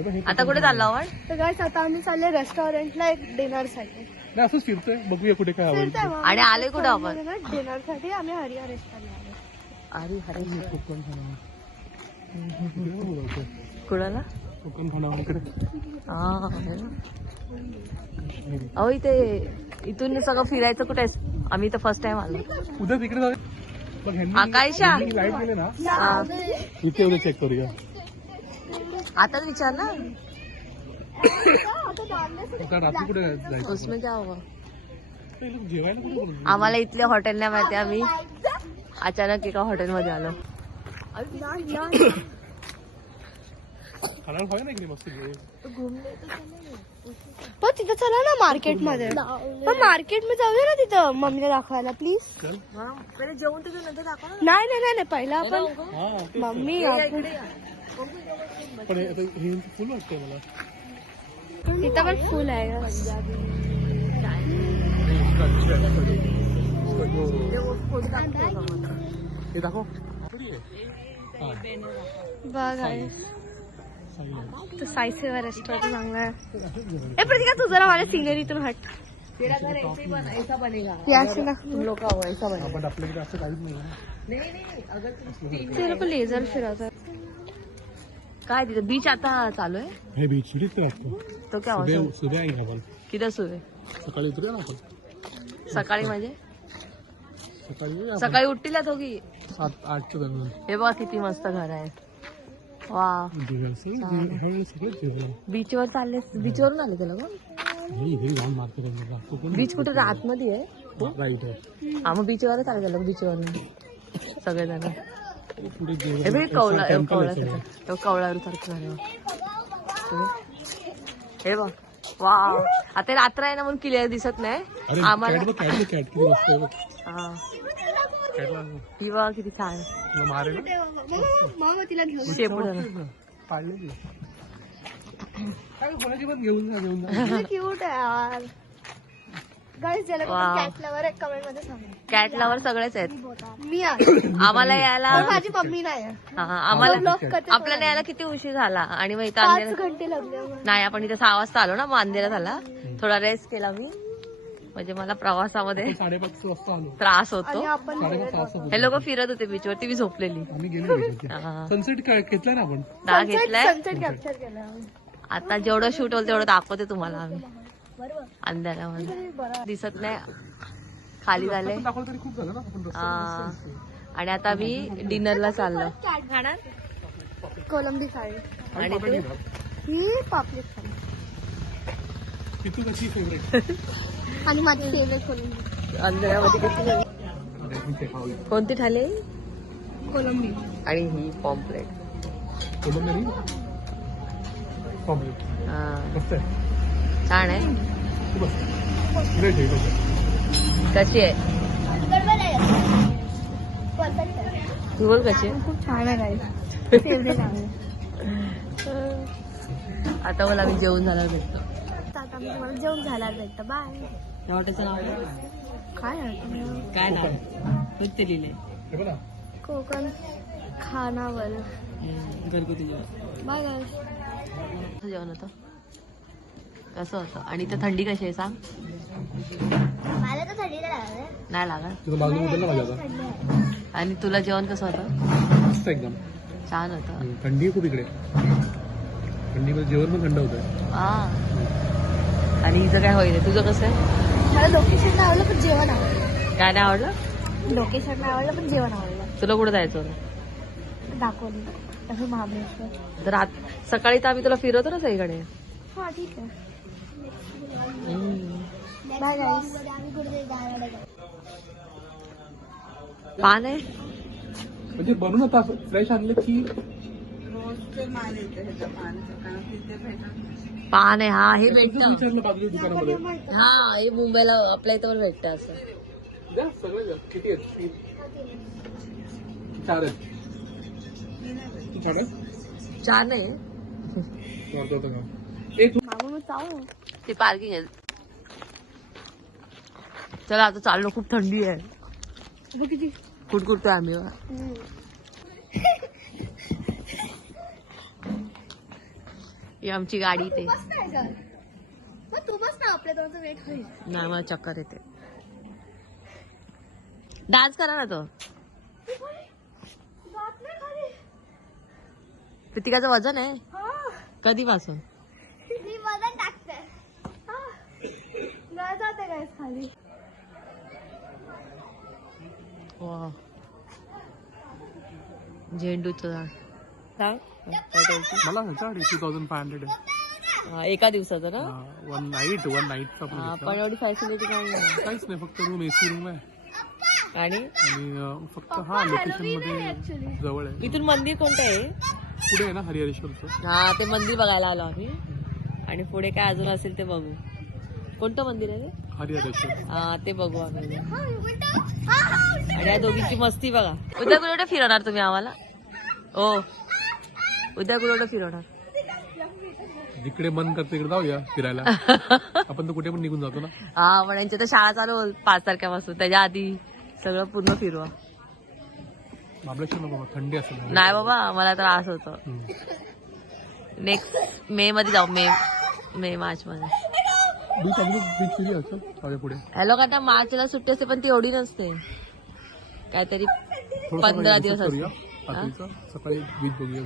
आता कुठे चाललो आपण? तर गाईस आता आम्ही चालले रेस्टॉरंटला एक डिनर साठी. नाही असंच फिरतोय, बघूया कुठे काय आवडतं. आणि आले कुठे आपण? डिनर साठी आम्ही हरिया रेस्टॉरंटला आलो. कोकण खाना कुणाला? कोकण खाना इकडे. अहो इथे इथून सगळं फिरायचं कुठे? आम्ही तर फर्स्ट टाइम आलो. उद्या तिकडे जाऊ. बघ आकाशा लाईट गेले ना इथे उद्या चेक करूया. आता विचार ना आता रात्री कुठे जायचं? उसमें क्या होगा? जेवायला कुठे करू? आम्हाला इथल्या हॉटेल नाही माहिती, आम्ही अचानक एका हॉटेलमध्ये आलो. खाणार पाहिजे ना इकडे मस्त. पण तिथं चला ना मार्केट मध्ये. पण मार्केट मध्ये जाऊया ना तिथं मम्मीला दाखवायला प्लीज. पहिले जेवण तुझं नंतर दाखवा. नाही नाही नाही पहिला आपण मम्मी पण आता हे फुल वाटतंय मला. तिथं पण फुल आहे. हे दाखव. बघ आहे तो साईसेवा रेस्टॉरंट चांगला आहे. ए प्रतिका तू जरा मला सिंगरीतून हट. तुम लोग आओ, ऐसा बनेगा. आपण आपल्याकडे असं काहीच नाही. ते लोक लेझर फिरवतात. काय तिथं बीच आता चालू आहे? हे बीच इथे असतो. तो क्या होता? सुबह आहे आपण. किती सुरू आहे? सकाळी उतरूया ना आपण. सकाळी म्हणजे सकाळी सकाळी उठतील दोघी. 7-8च्या दरम्यान. हे बघा किती मस्त घर आहे. वा सगळं बीचवर चालले. बीचवरून आले त्याला जाऊन मार्केट. बीच कुठे आतमध्ये आहे? राईट आहे. हा मग बीचवरच आले त्याला. बीचवर सगळेजण. पुढे हे बघ कवळा कवळारू सारखं झालं. हे बघ वा. आता रात्र आहे ना म्हणून क्लिअर दिसत नाही आम्हाला. ही बघ किती छान. मग तिला घेऊन शेपूट घेऊन क्यूट आहे यार. गाईस ज्याला कॅट लवर आहे कमेंट मध्ये सांगा. कॅट लवर सगळेच आहेत. मी आहे. आम्हाला यायला माझी मम्मी नाही आहे. आम्हाला आपल्याला यायला किती उशीर झाला. आणि मग इथं 5 घंटे लागले. नाही आपण इथे 6 वाजता आलो ना. मग अंधेरा झाला. थोडा रेस्ट केला मी. म्हणजे मला प्रवासामध्ये 5:30 वाजता आलो. त्रास होतो. आणि आपण हे लोक फिरत होते बीचवरती. मी झोपलेली. आम्ही गेलो सनसेट काय घेतलाय ना आपण. दहा घेतलाय. सनसेट कॅप्चर केला. आता जेवढं शूट होईल तेवढं दाखवते तुम्हाला आम्ही. अंधारामध्ये दिसत नाही. खाली झाले. दाखवलं तरी खूप झालं ना आपण. आणि आता मी डिनरला चाललो. कोलंबी थाळी आणि तू? ही पापलेट थाळी. किती कशी फेवरेट. आणि माझी फेवरेट कोलंबी. अंधारामध्ये किती कोणती ठाले? कोलंबी. आणि ही पॉम्पलेट. छान आहे. कशी आहे? तू बोल कशी आहे? खूप छान आहे. फेवरेट आहे. आता मला मी जेवण झाल्यावर भेटतो. आता मी तुम्हाला जेवण झाल्यावर भेटतो. बाय. हॉटेलचं नाव काय आहे काय नाव? कोणते लिहिले? कोकण खानावळ. घरगुती जेवण. बाय गाईस. जेवण होतं कसं होतं? आणि इथं थंडी कशी आहे सांग? मला तर थंडी नाही लागत. तुझं बाजू बदलला माझ्या आता. आणि तुला जेवण कसं होतं? मस्त एकदम छान होतं. थंडी आहे खूप इकडे. थंडीमध्ये जेवण पण थंड होतं. आणि हिचं काय होईल? तुझं कसं आहे? मला लोकेशन नाही आवडलं पण जेवण आवडलं. काय नाही आवडलं? लोकेशन नाही आवडलं पण जेवण आवडलं. तुला कुठं जायचं होतं? दाखवली तसं महाबळेश्वर. तर सकाळी तर आम्ही तुला फिरवतो ना सगळीकडे. हा ठीक आहे. बाय गाईस. पान आहे म्हणजे बनवून आता फ्रेश आणले की पान आहे. हा हे भेटतं. विचारलं बाजूच्या दुकानामध्ये. हा हे मुंबईला आपल्या इथं पण भेटतं असं. द्या सगळे द्या. किती आहेत? 4 आहेत. 4 आहेत? 4 नाही. एक ते पार्किंग आहे. चला आता चाललो. खूप थंडी आहे. कुठकुठतोय आम्ही. ही आमची गाडी ते बस नाही का? मग तू बस ना, आपल्या दोघांचा वेट होईल. नाही मला चक्कर येते. डान्स करा ना तो. जात नाही खाली. प्रीतिकाचं वजन आहे हा. कधीपासून. मी वजन टाकते. हा. नाही जाते काय खाली. वा झेंडूचं झाड. सांग हॉटेलचं. मला ह्याचा 2500 आहे. एका दिवसाचं ना. वन नाईटचा पण एवढी फॅसिलिटी नाही आहे. काहीच नाही, फक्त रूम एसी रूम आहे आणि आणि फक्त हा लोकेशन मध्ये जवळ आहे. इथून मंदिर कोणतं आहे. पुढे आहे ना हरिहरेश्वरचं. हा ते मंदिर बघायला आलो आम्ही. आणि पुढे काय अजून असेल ते बघू. कोणतं मंदिर आहे ते. हरिहरेश्वर. हा ते बघू आम्ही. आणि या दोघींची मस्ती बघा. उद्या कुठे फिरवणार तुम्ही आम्हाला. ओ उद्या कुठे फिरवणार. जिकडे मन करते तिकडे जाऊया फिरायला. आपण तर कुठे पण निघून जातो ना. हा पण यांच्या तर शाळा चालू होईल 5 तारखेपासून. त्याच्या आधी सगळं पूर्ण फिरवा. महाबळेश्वर नको, थंडी असेल. नाही बाबा मला त्रास होतो. नेक्स्ट मे मध्ये जाऊ. मे मार्च मध्ये. पुढे या लोकांना मार्चला सुट्टी असते पण ती एवढी नसते. काहीतरी 15 दिवस असते. सकाळी बीच बघूया.